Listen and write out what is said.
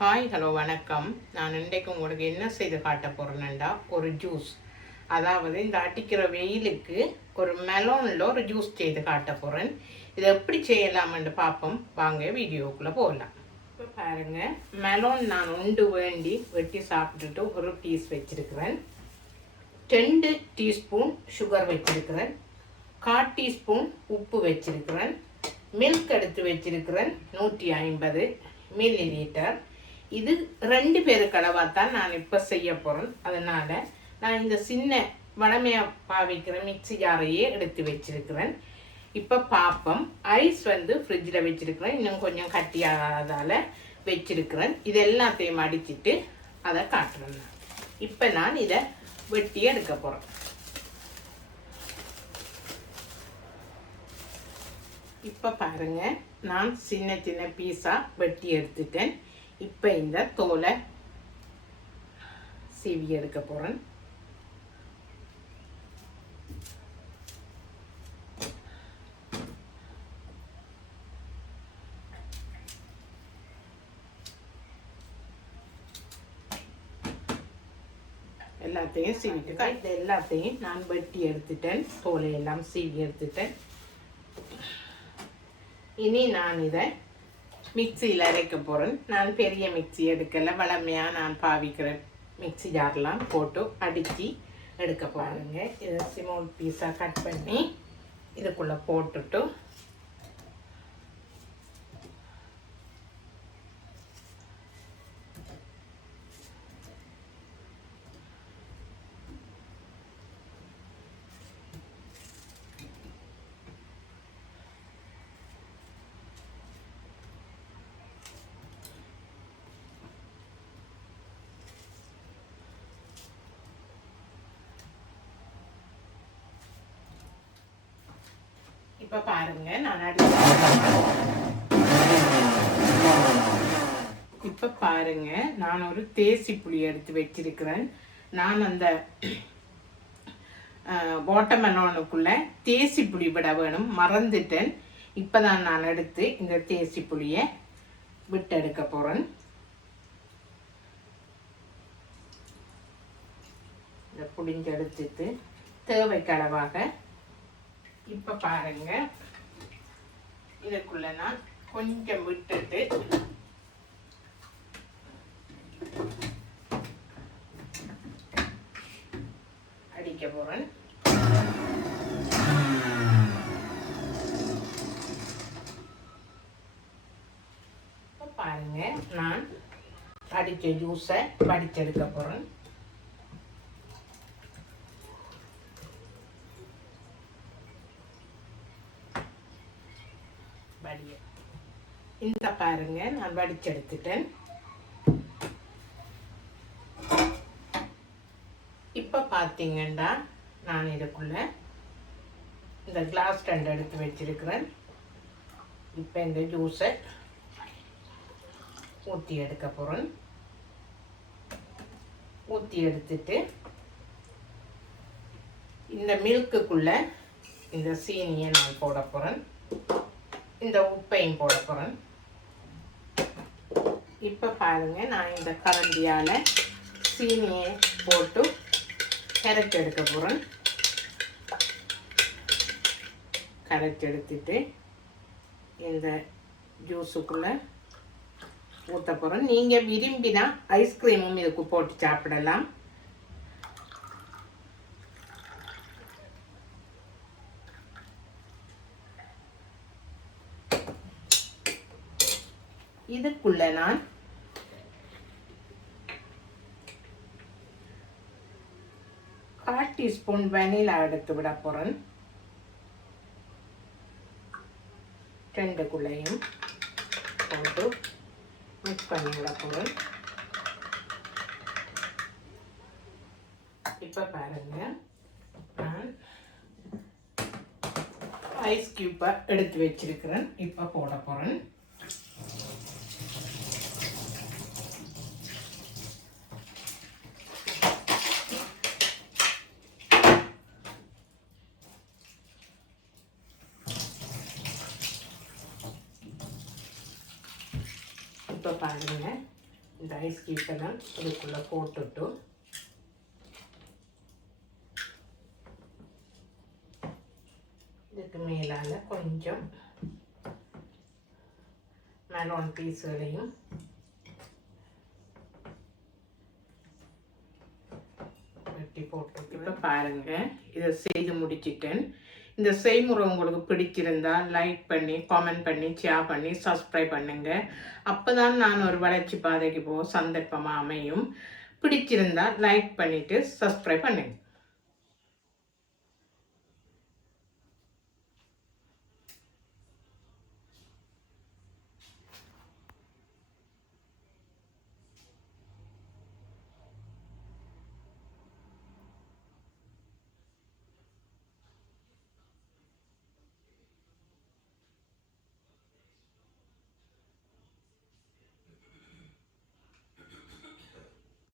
Hi hello வணக்கம். நான் இன்றைக்கு உங்களுக்கு என்ன செய்து காட்ட போகிறேன்னா ஒரு ஜூஸ். அதாவது இந்த அடிக்கிற வெயிலுக்கு ஒரு மெலோனில் ஒரு ஜூஸ் செய்து காட்ட போகிறேன். இதை எப்படி செய்யலாம்னு பார்ப்போம். வாங்க வீடியோக்குள்ளே போகலாம். இப்போ பாருங்கள், மெலோன் நான் உண்டு வேண்டி வெட்டி சாப்பிட்டுட்டு ஒரு பீஸ் வச்சுருக்கிறேன். 2 டீஸ்பூன் சுகர் வச்சுருக்கிறேன். 1/4 டீஸ்பூன் உப்பு வச்சுருக்கிறேன். மில்க் எடுத்து வச்சுருக்கிறேன் 150 மில்லி லிட்டர். இது 2 பேருக்கு அளவாகத்தான் நான் இப்போ செய்ய போகிறேன். அதனால் நான் இந்த சின்ன வளமையாக பாவிக்கிற மிக்சி ஜாரையே எடுத்து வச்சுருக்கிறேன். இப்போ பார்ப்போம். ஐஸ் ஃப்ரிட்ஜில் வச்சுருக்கிறேன். இன்னும் கொஞ்சம் கட்டியாகாததால் வச்சுருக்கிறேன். இது எல்லாத்தையும் அடிச்சுட்டு அதை காட்டுறேன். இப்போ நான் இதை வெட்டி எடுக்க போகிறேன். இப்போ பாருங்கள், நான் சின்ன சின்ன பீஸாக வெட்டி எடுத்துட்டேன். இப்போ இந்த தோலை சீவி எடுக்க போகிறேன். எல்லாத்தையும் சீவிட்டு இது எல்லாத்தையும் நான் வெட்டி எடுத்துட்டேன். தோலை எல்லாம் சீவி எடுத்துட்டேன். இனி நான் இதை மிக்சியில் அரைக்க போகிறேன். நான் பெரிய மிக்சி எடுக்கலை, வளமையாக நான் பாவிக்கிற மிக்சி ஜார்லாம் போட்டு அடித்து எடுக்க போகிறேங்க. இதை ஸ்மால் பீஸாக கட் பண்ணி இதுக்குள்ளே போட்டுட்டு இப்போ பாருங்க, நான் இப்போ பாருங்க, நான் ஒரு தேசி புளி எடுத்து வச்சிருக்கிறேன். நான் அந்த வாட்டர்மெலனுக்குள்ள தேசி புளி விட வேணும், மறந்துட்டேன். இப்போதான் நான் எடுத்து இந்த தேசி புளியை விட்டு எடுக்க போகிறேன். இதை புளிஞ்சு எடுத்துட்டு தேவைக்கு அளவாக இப்போ பாருங்க, இதுக்குள்ள நான் கொஞ்சம் விட்டுட்டு அடிக்க போறேன். இப்போ பாருங்க, நான் அடிச்ச ஜூஸை வடிச்செடுக்க போறேன். இந்த பாருங்க, நான் வடிச்செடுத்துட்டேன். இப்போ பார்த்தீங்கன்னா நான் இதுக்குள்ள இந்த கிளாஸ் 2 எடுத்து வச்சிருக்கிறேன். இப்போ இந்த ஜூஸை ஊற்றி எடுக்க போகிறேன். ஊற்றி எடுத்துட்டு இந்த மில்க்குக்குள்ள இந்த சீனியை நான் போட போகிறேன். இந்த உப்பையும் போட போகிறேன். இப்போ பாருங்க, நான் இந்த கரண்டியால் சீனியை போட்டு கரைச்சி எடுக்க போகிறேன். கரைச்சி எடுத்துட்டு இந்த ஜூஸுக்குள்ளே ஊற்ற போகிறேன். நீங்கள் விரும்பினா ஐஸ்கிரீமும் இதுக்கு போட்டு சாப்பிடலாம். இதுக்குள்ள நான் கால் டீஸ்பூன் வெனிலா எடுத்து விட போறேன். 2குள்ளையும் போட்டு மிக்ஸ் பண்ணி விட போறேன். இப்ப பாருங்க, நான் ஐஸ் கியூப்பை எடுத்து வச்சிருக்கிறேன். இப்ப போட போறேன். இப்போ பாருங்க, இந்த ஐஸ் கீப்பெல்லாம் இதுக்குள்ளே போட்டுட்டு இதுக்கு மேலால் கொஞ்சம் மெலோன் பீஸுகளையும் வெட்டி போட்டு இப்போ பாருங்கள், இதை செய்து முடிச்சிட்டேன். இந்த செய்முறை உங்களுக்கு பிடிச்சிருந்தா லைக் பண்ணி, காமெண்ட் பண்ணி, ஷேர் பண்ணி, சப்ஸ்கிரைப் பண்ணுங்கள். அப்போ தான் நான் ஒரு வளர்ச்சி பாதைக்கு போக சந்தர்ப்பமாக அமையும். பிடிச்சிருந்தா லைக் பண்ணிவிட்டு சப்ஸ்கிரைப் பண்ணுங்கள்.